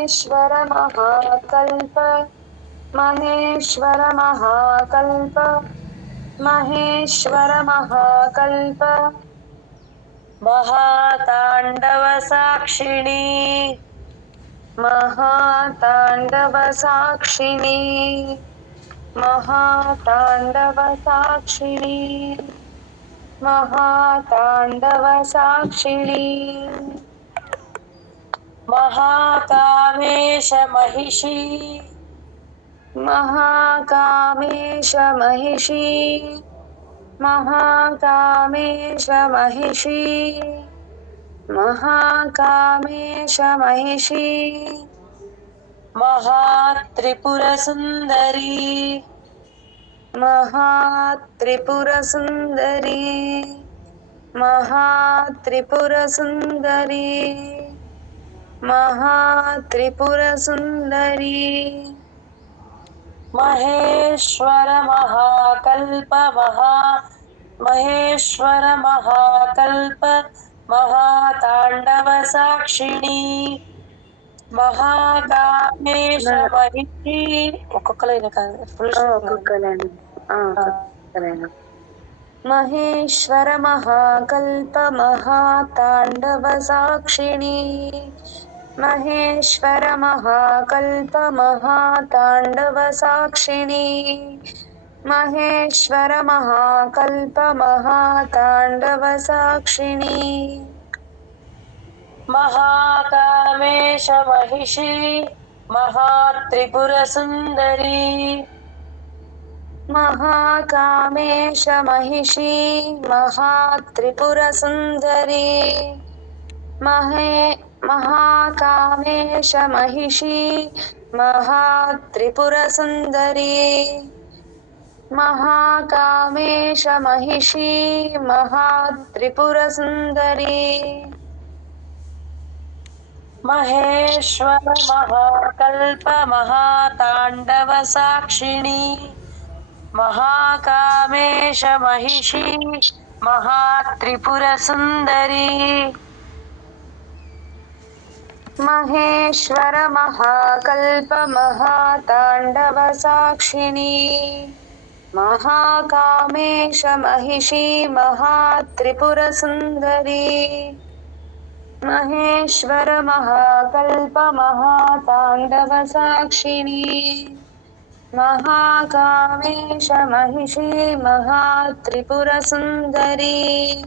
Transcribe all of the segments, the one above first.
महेश्वर महाकल्प महेश्वर महाकल्प महेश्वर महाकल्प महातांडव साक्षिणी महातांडव साक्षिणी महातांडव साक्षिणी महातांडव साक्षिणी महाकामेश महिषी महाकामेश महिषी महाकामेश महिषी महाकामेश महिषी महात्रिपुरसुंदरी महात्रिपुरसुंदरी महात्रिपुरसुंदरी महात्रिपुरसुंदरी महेश्वर महाकल्प महेश्वर महाकल्प महातांडव साक्षिणी महाकामेश महिषी महेश्वर महाकल्प महातांडव साक्षिणी महेश्वर महाकल्प महातांडव साक्षिणी महेश्वर महाकल्प महातांडव साक्षिणी महाकामेश महिषी महात्रिपुरसुंदरी महाकामेश महिषी महात्रिपुरसुंदरी महाकामेश महिषी महात्रिपुरसुंदरी महाकामेश महिषी महात्रिपुरसुंदरी महेश्वर महाकल्प महातांडव साक्षिणी महाकामेश महिषी महात्रिपुरसुंदरी महेश्वर महाकल्प महातांडव साक्षिणी महाकामेश महिषी महात्रिपुरसुंदरी महेश्वर महाकल्प महातांडव साक्षिणी महाकामेश महिषी महात्रिपुरसुंदरी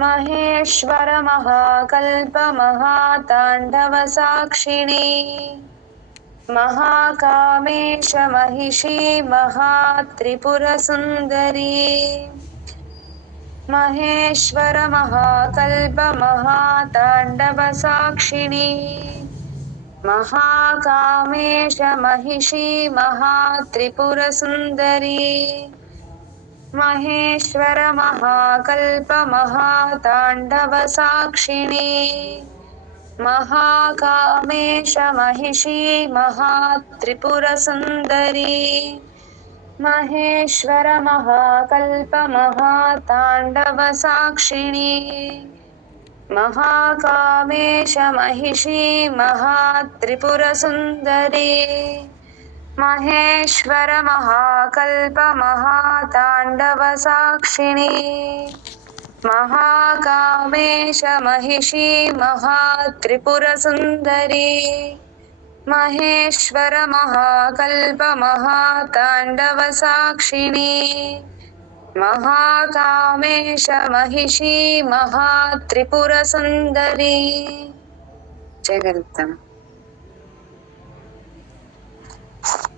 महेश्वर महाकल्प महातांडव साक्षिणी महाकामेश महिषी महात्रिपुरसुंदरी महेश्वर महाकल्प महातांडव साक्षिणी महाकामेश महिषी महात्रिपुरसुंदरी महेश्वर महाकल्प महातांडव साक्षिणी महाकामेश महिषी महात्रिपुरसुंदरी महेश्वर महाकल्प महातांडव साक्षिणी महाकामेश महिषी महात्रिपुरसुंदरी महेश्वर महाकल्प महातांडव साक्षिणी महाकामेश महिषी महात्रिपुरसुंदरी महेश्वर महाकल्प महातांडव साक्षिणी महाकामेश महिषी महात्रिपुरसुंदरी जगन्तं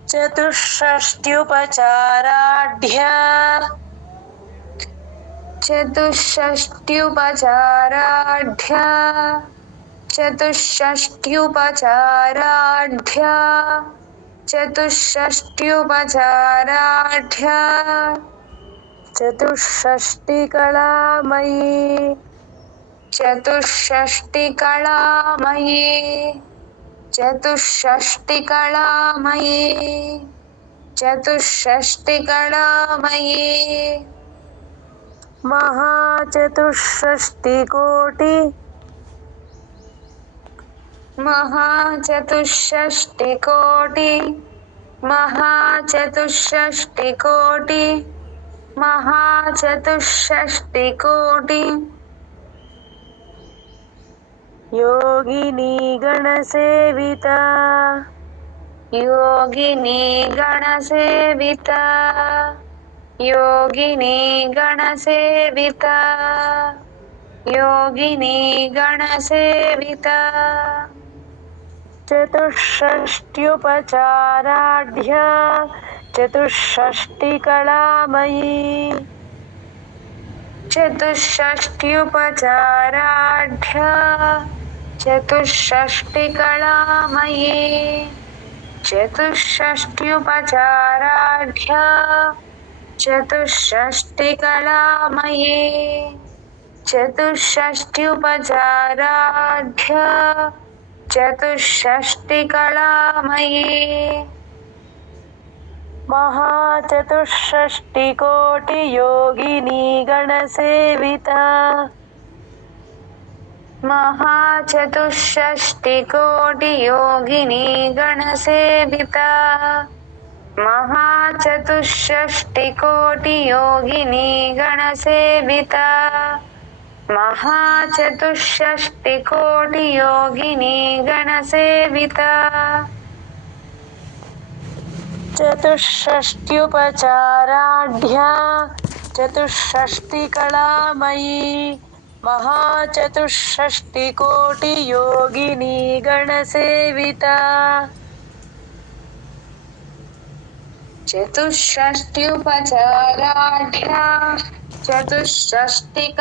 चतुष्षष्ट्युपचाराढ्या चतुष्षष्ट्युपचाराढ्या चतुष्षष्ट्युपचाराढ्या चतुष्षष्ट्युपचाराढ्या चतुष्षष्टिकलामयी चतुष्षष्टिकलामयी चतुष्षष्टिकलामयी चतुष्षष्टिकलामयी महाचतुष्षष्टिकोटि महाचतुष्षष्टिकोटि महाचतुष्षष्टिकोटि महाचतुष्षष्टिकोटि योगिनी गणसेविता योगिनी गणसेविता योगिनी गणसेविता योगिनी गणसेविता चतुष्षष्ट्युपचाराढ्या चतुष्षष्टिकलामयी चतुष्षष्ट्युपचाराढ्या चतुष्षष्टिकलामयी चतुष्षष्ट्युपचाराढ्या चतुष्षष्टिकलामयी चतुष्षष्ट्युपचाराढ्या चतुष्षष्टिकलामयी महाचतुष्षष्टिकोटियोगिनी गणसेविता महाचतुष्षष्टिकोटियोगिनी गणसेविता महाचतुष्षष्टिकोटियोगिनी गणसेविता महाचतुष्षष्टिकोटियोगिनी गणसेविता चतुष्षष्ट्युपचाराढ्या चतुष्षष्टिकलामयी महाचतुष्षष्टिकोटियोगिनी गणसेविता चतुष्षष्ट्युपचाराढ्या चतुष्षष्टिकलामयी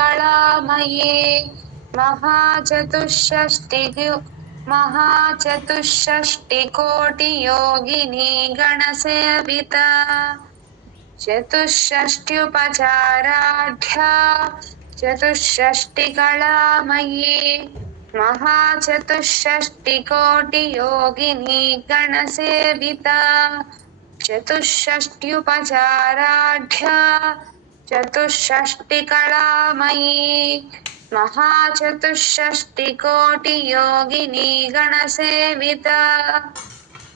महाचतुष्षष्टिकोटियोगिनी गणसेविता चतुष्षष्ट्युपचाराढ्या चतुष्षष्टिकलामयी महाचतुष्षष्टिकोटियोगिनी गणसेविता चतुष्षष्ट्युपचाराढ्या चतुष्षष्टिकलामयी महाचतुष्षष्टिकोटियोगिनी गणसेविता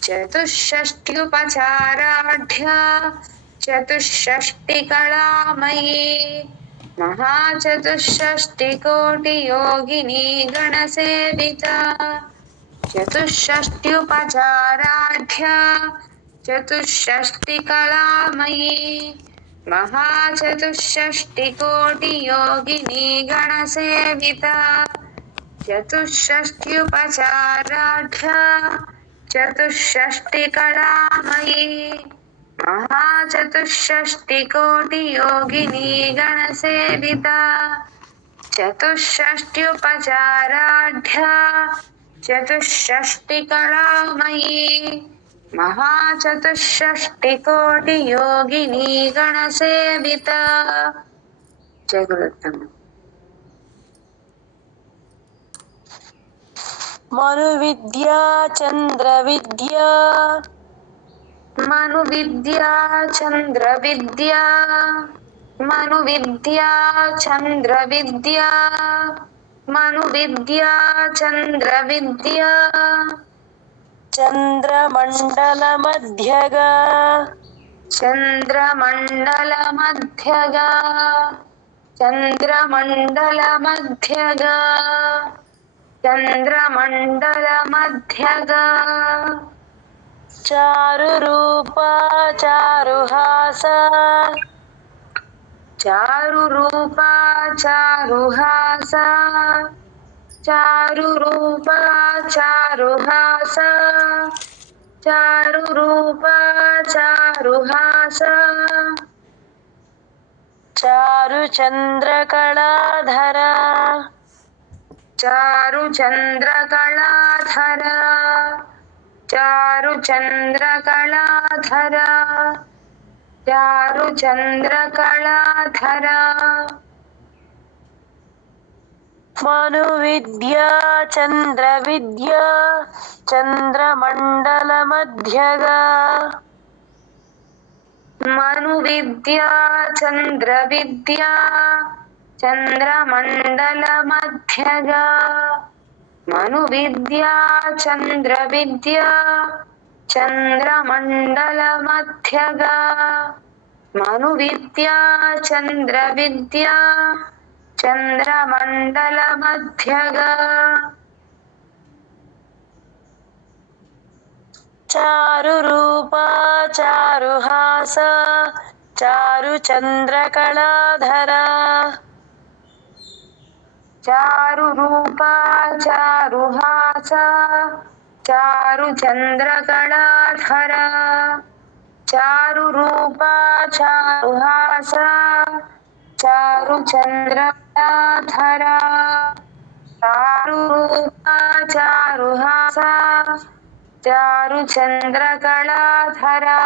चतुष्षष्ट्युपचाराढ्या चतुष्षष्टिकलामयी महाचतुष्षष्टिकोटियोगिनी गणसेविता चतुष्षष्ट्युपचाराढ्या चतुष्षष्टिकलामयी महाचतुष्षष्टिकोटियोगिनी गणसेविता चतुष्षष्ट्युपचाराढ्या चतुष्षष्टिकलामयी महाचतुष्षष्टिकोटियोगिनी गणसेविता चतुष्षष्ट्युपचाराढ्या चतुष्षष्टिकलामयी महाचतुष्षष्टिकोटियोगिनी गणसेविता जय गुरुत्तम मनुविद्या चन्द्रविद्या मनुविद्या चन्द्रविद्या मनुविद्या चन्द्रविद्या मनुविद्या चन्द्रविद्या चन्द्रमण्डलमध्यगा चन्द्रमण्डलमध्यगा चन्द्रमण्डलमध्यगा चन्द्रमण्डलमध्यगा चारुरूपा चारुहासा चारुरूपा चारुहासा चारुरूपा चारुहासा चारुरूपा चारुहासा चारुचन्द्रकलाधरा चारुचन्द्रकलाधरा चारुचन्द्रकलाधरा चारुचन्द्रकलाधरा मनुविद्या चन्द्रविद्या चन्द्रमण्डलमध्यगा मनुविद्या चन्द्रविद्या चन्द्रमण्डलमध्यगा मनुविद्या चन्द्रविद्या चन्द्रमण्डलमध्यगा मनुविद्या चन्द्रविद्या चन्द्रमण्डलमध्यगा चारुरूपा चारुहास चारुचन्द्रकलाधरा चारुरूपा चारुहास चारुचन्द्रकलाधरा चारुरूपा चारुहास चारुचन्द्रकलाधरा चारुरूपा चारुहास चारुचन्द्रकलाधरा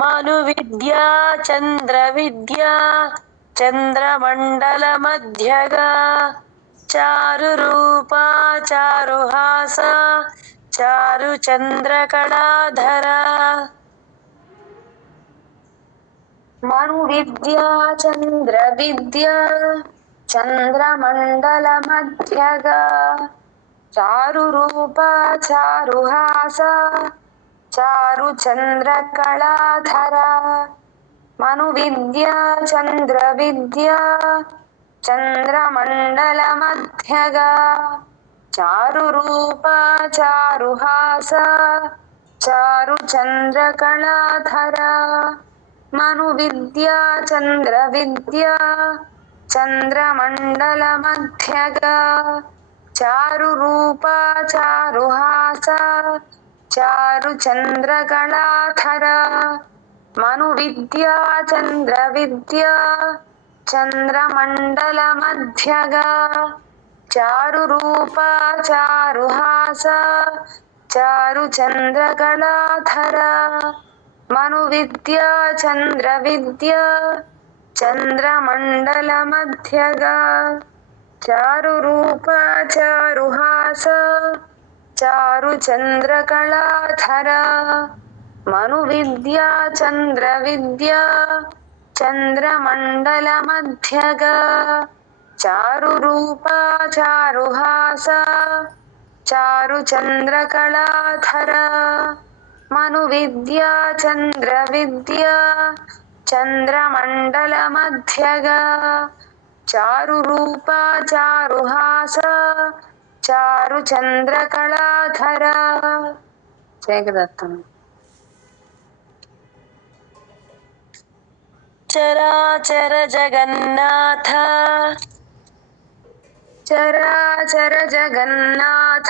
मनुविद्या चन्द्रविद्या चन्द्रमण्डलमध्यगा चारुरूपा चारुहास चारुचन्द्रकलाधरा मनुविद्या चन्द्रविद्या चन्द्रमण्डलमध्यगा चारुरूपा चारुहास चारुचन्द्रकलाधरा मनुविद्या चन्द्रविद्या चन्द्रमण्डलमध्यगा चारुरूपा चारुहास चारुचन्द्रकलाधरा मनुविद्या चन्द्रविद्या चन्द्रमण्डलमध्यगा चारुरूपा चारुहास चारुचन्द्रकलाधरा मनुविद्या चन्द्रविद्या चन्द्रमण्डलमध्यगा चारुरूपा चारुहास चारुचन्द्रकलाधरा मनुविद्या चन्द्रविद्या चन्द्रमण्डलमध्यगा चारुरूपा चारुहास चारुचन्द्रकलाधरा मनुविद्या चन्द्रविद्या चन्द्रमण्डलमध्यगा चारुरूपा चारुहास चारुचन्द्रकलाधरा मनुविद्या चन्द्रविद्या चन्द्रमण्डलमध्यगा चारुरूपा चारुहास चारुचन्द्रकलाधरा जयगदत्तम् चराचर जगन्नाथ चराचर जगन्नाथ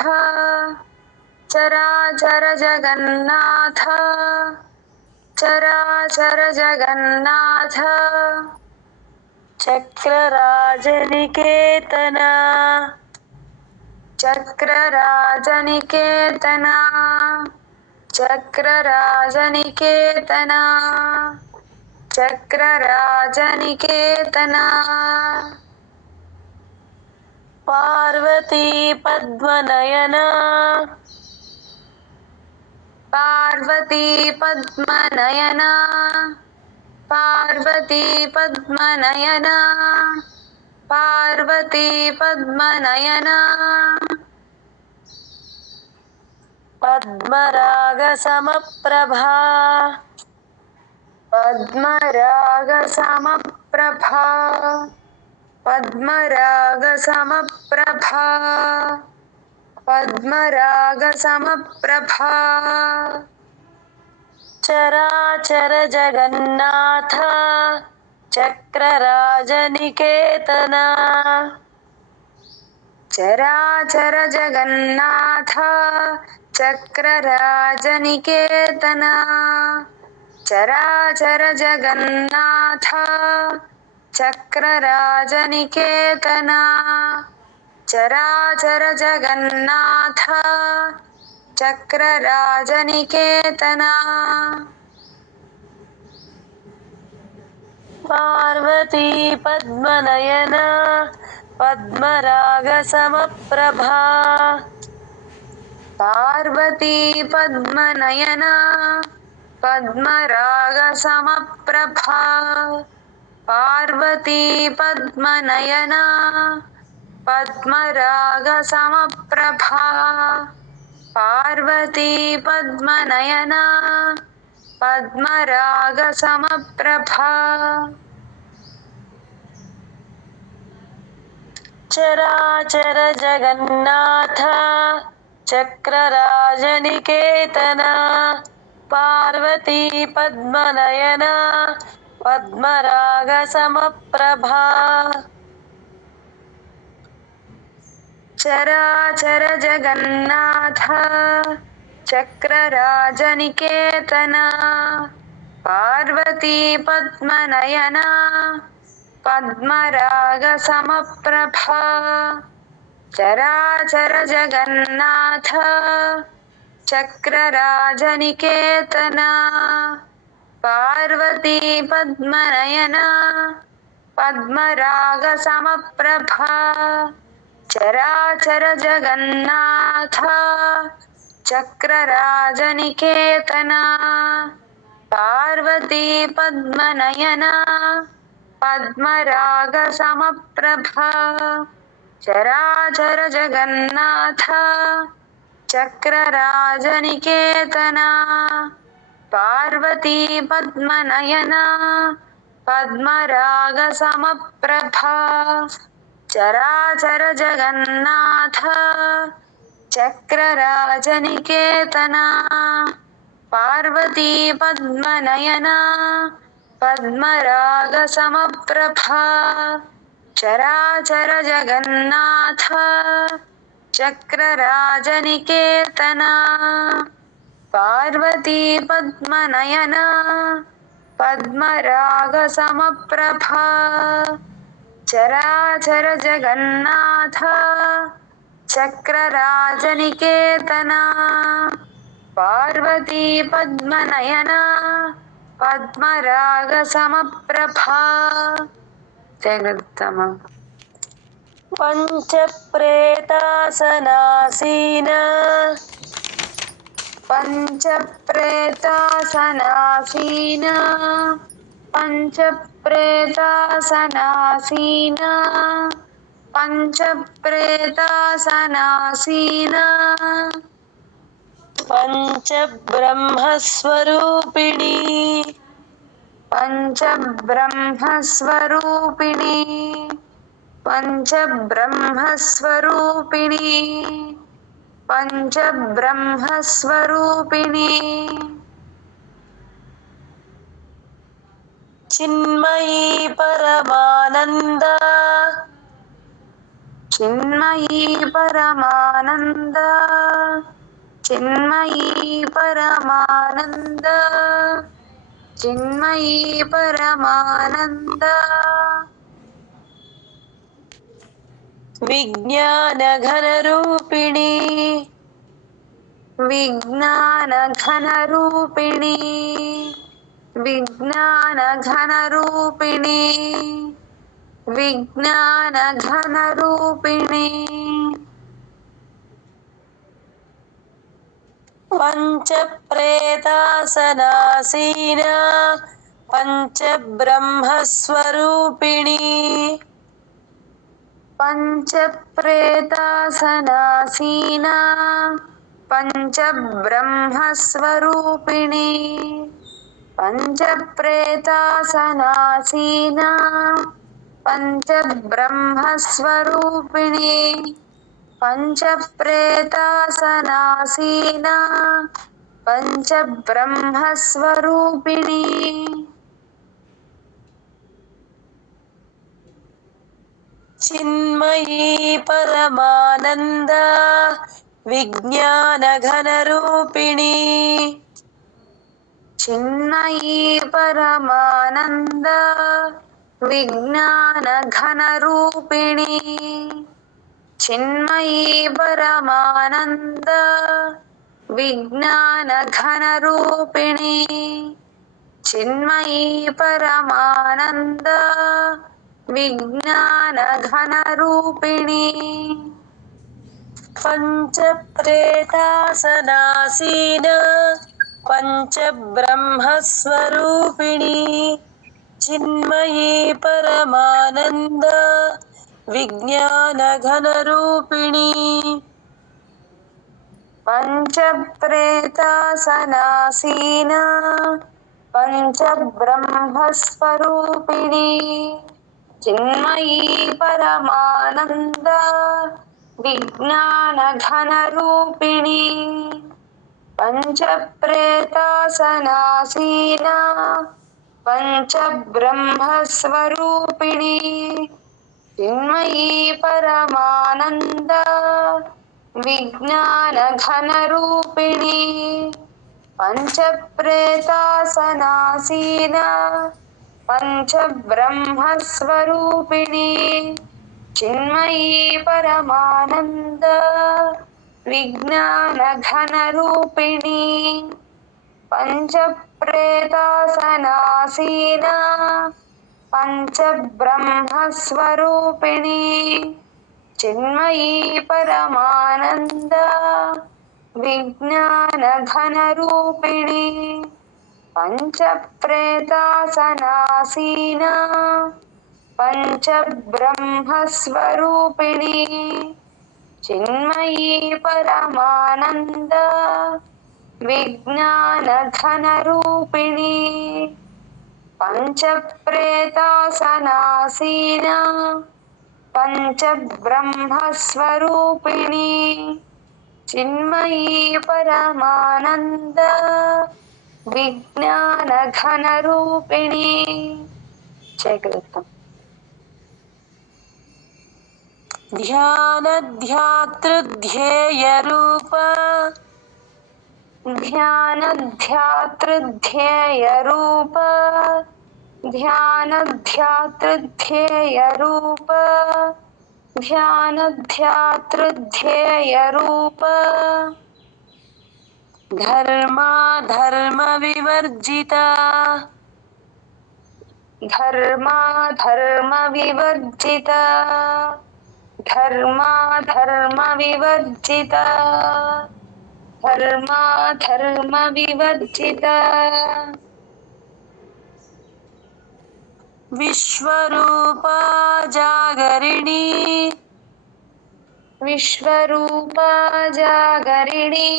चराचर जगन्नाथ चराचर जगन्नाथ चक्रराजनिकेतना चक्रराजनिकेतना चक्रराजनिकेतना चक्रराजनिकेतना पार्वती पद्मनयना पार्वती पद्मनयना पार्वती पद्मनयना पार्वती पद्मनयना पद्मरागसमप्रभा पद्मरागसमप्रभा पद्मरागसमप्रभा पद्मरागसमप्रभा चराचर जगन्नाथ चक्रराजनिकेतना चराचर जगन्नाथ चक्रराजनिकेतना चराचर जगन्नाथ चक्रराजनिकेतना चराचर जगन्नाथ चक्रराजनिकेतना पार्वती पद्मनयना पद्मरागसमप्रभा पार्वती पद्मनयना पद्मरागसमप्रभा पार्वती पद्मनयना पद्मरागसमप्रभा पार्वती पद्मनयना पद्मरागसमप्रभा चराचर जगन्नाथ चक्रराजनिकेतन पार्वती पद्मनयना पद्मरागसमप्रभा चराचर जगन्नाथ चक्रराजनिकेतन पार्वती पद्मनयना पद्मरागसमप्रभा चराचर जगन्नाथ चक्रराजनिकेतन पार्वती पद्मनयना पद्मरागसमप्रभा चराचर जगन्नाथ चक्रराजनिकेतन पार्वती पद्मनयना पद्मरागसमप्रभा चराचर जगन्नाथ चक्रराजनिकेतन पार्वती पद्मनयना पद्मरागसमप्रभा चराचर जगन्नाथ चक्रराजनिकेतन पार्वती पद्मनयना पद्मरागसमप्रभा चराचर जगन्नाथ चक्रराजनिकेतन पार्वती पद्मनयना पद्मरागसमप्रभा चराचर जगन्नाथ चक्रराजनिकेतन पार्वती पद्मनयना पद्मरागसमप्रभा जगत्तम पंचप्रेतासनासीन पंचप्रेतासनासीन पंचप्रेतासनासीन पंचप्रेतासनासीन पंचब्रह्मस्वरूपिणी पंचब्रह्मस्वरूपिणी पंचब्रह्मस्वरूपिणी पंचब्रह्मस्वरूपिणी चिन्मयी परमानन्द चिन्मयी परमानन्द चिन्मयी परमानन्द चिन्मयी परमानन्द विज्ञानघनरूपिणी विज्ञानघनरूपिणी विज्ञानघनरूपिणी विज्ञानघनरूपिणी पंचप्रेतासनासीन पंचब्रह्मस्वरूपिणी पंचप्रेतासनासीन पंचब्रह्मस्वरूपिणी पंचप्रेतासनासीन पंचब्रह्मस्वरूपिणी पंचप्रेतासनासीन पंचब्रह्मस्वरूपिणी चिन्मयी परमानन्द विज्ञानघनरूपिणी चिन्मयी परमानन्द विज्ञानघनरूपिणी चिन्मयी परमानन्द विज्ञानघनरूपिणी चिन्मयी परमानन्द विज्ञानघनरूपिणी पंचप्रेतासनासीन पंचब्रह्मस्वरूपिणी चिन्मयी परमानन्द विज्ञानघनरूपिणी पञ्चप्रेतासनासीना पञ्चब्रह्मस्वरूपिणी चिन्मयी परमानन्द विज्ञानघनरूपिणी पञ्चप्रेतासनासीना पञ्चब्रह्मस्वरूपिणी चिन्मयी परमानन्द विज्ञानघनरूपिणी पञ्चप्रेतासनासीना पञ्चब्रह्मस्वरूपिणी चिन्मयी परमानन्द विज्ञानघनरूपिणी पञ्चप्रेतासनासीना पञ्चब्रह्मस्वरूपिणी चिन्मयी परमानन्द विज्ञानघनरूपिणी पञ्चप्रेतासनासीना पञ्चब्रह्मस्वरूपिणी चिन्मयी परमानन्द विज्ञानघनरूपिणी पञ्चप्रेतासनासीना पञ्चब्रह्मस्वरूपिणी चिन्मयी परमानन्द विज्ञानघनरूपिणी जयगुरुत्तम ध्यानध्यातृध्येयरूप ध्यानध्यातृध्येयरूप ध्यानध्यातृध्येयरूप ध्यानध्यातृध्येयरूप धर्माधर्मविवर्जिता धर्माधर्मविवर्जिता धर्माधर्मविवर्जिता धर्माधर्मविवर्जिता विश्वरूपा जागरिणी विश्वरूपा जागरिणी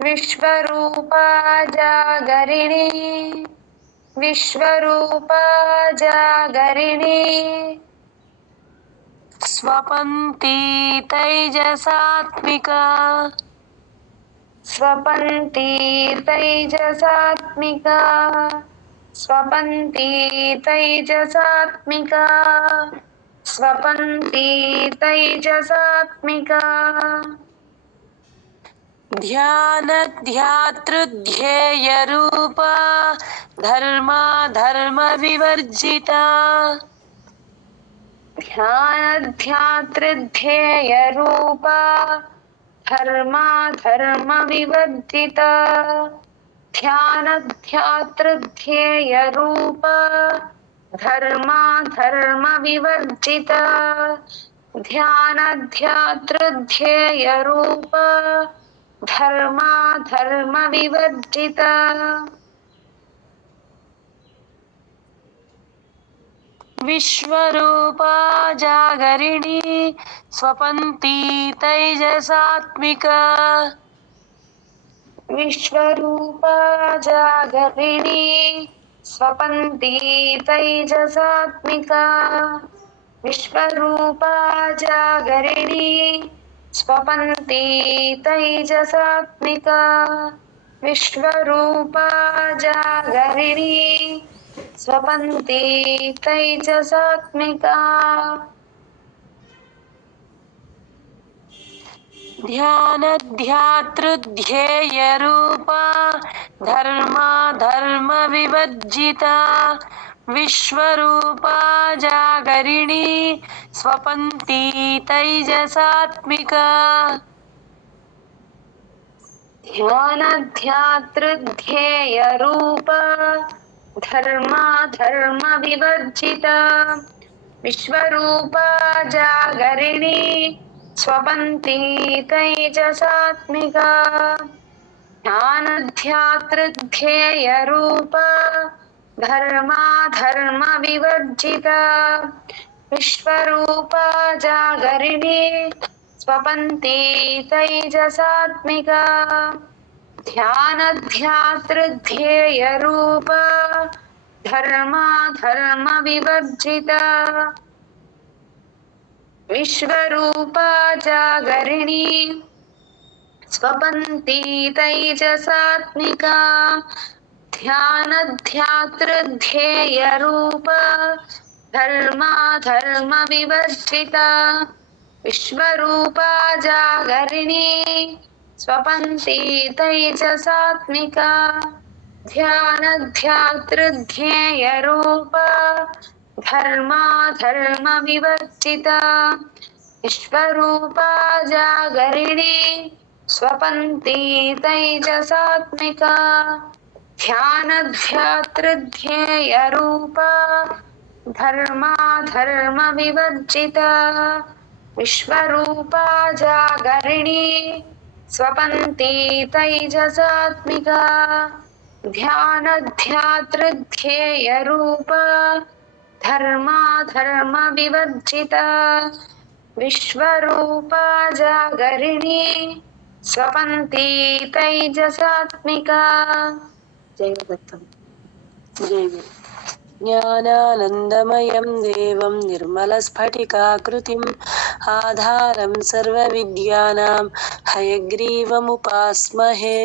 विश्वरूपा जागरिणी विश्वरूपा जागरिणी स्वपन्ती तैजसात्मिका स्वपन्ती तैजसात्मिका स्वपन्ती तैजसात्मिका स्वपन्ती तैजसात्मिका ध्यानध्यातृध्येयरूपा धर्माधर्मविवर्जिता ध्यानध्यातृध्येयरूपा धर्माधर्मविवर्जिता ध्यानध्यातृध्येयरूपा धर्माधर्मविवर्जिता ध्यानध्यातृध्येयरूपा धर्माधर्मविवर्जिता विश्वरूपा जागरिणी स्वपन्ती तैजसात्मिका विश्वरूपा जागरिणी स्वपन्ती तैजसात्मिका विश्वरूपा जागरिणी स्वपन्ती तैजसात्मिका विश्वरूपा जागरिणी स्वपन्ती तैजसात्मिका ध्यानध्यातृध्येयरूपा धर्माधर्मविवर्जिता विश्वरूपा जागरिणी स्वपन्ती तैजसात्मिका ध्यानध्यातृध्येयरूपा धर्माधर्मविवर्जिता विश्वरूपा जागरिणी स्वपन्ती तैजसात्मिका ज्ञानध्यातृध्येयरूपा धर्माधर्मविवर्जिता विश्वरूपा जागरिणी स्वपन्ती तैजसात्मिका ध्यानध्यातृध्येयरूपा धर्माधर्मविवर्जिता विश्वरूपा जागरिणी स्वपन्ती तैजसात्मिका ध्यानध्यातृध्येयरूपा धर्माधर्मविवर्जिता विश्वरूपा जागरिणी स्वपन्ती तैजसात्मिका ध्यानध्यातृध्येयरूपा धर्माधर्मविवर्जिता विश्वरूपा जागरिणी स्वपन्ती तैजसात्मिका ध्यानध्यातृध्येयरूपा धर्माधर्मविवर्जिता विश्वरूपा जागरिणी स्वपन्ती तैजसात्मिका ध्यानध्यातृध्येयरूपा धर्माधर्मविवर्जिता विश्वरूपा जागरिणी स्वपन्ती तैजसात्मिका जयदत्तम् जय गुरु ज्ञानानन्दमयं देवं निर्मलस्फटिकाकृतिम् आधारं सर्वविद्यानां हयग्रीवमुपास्महे।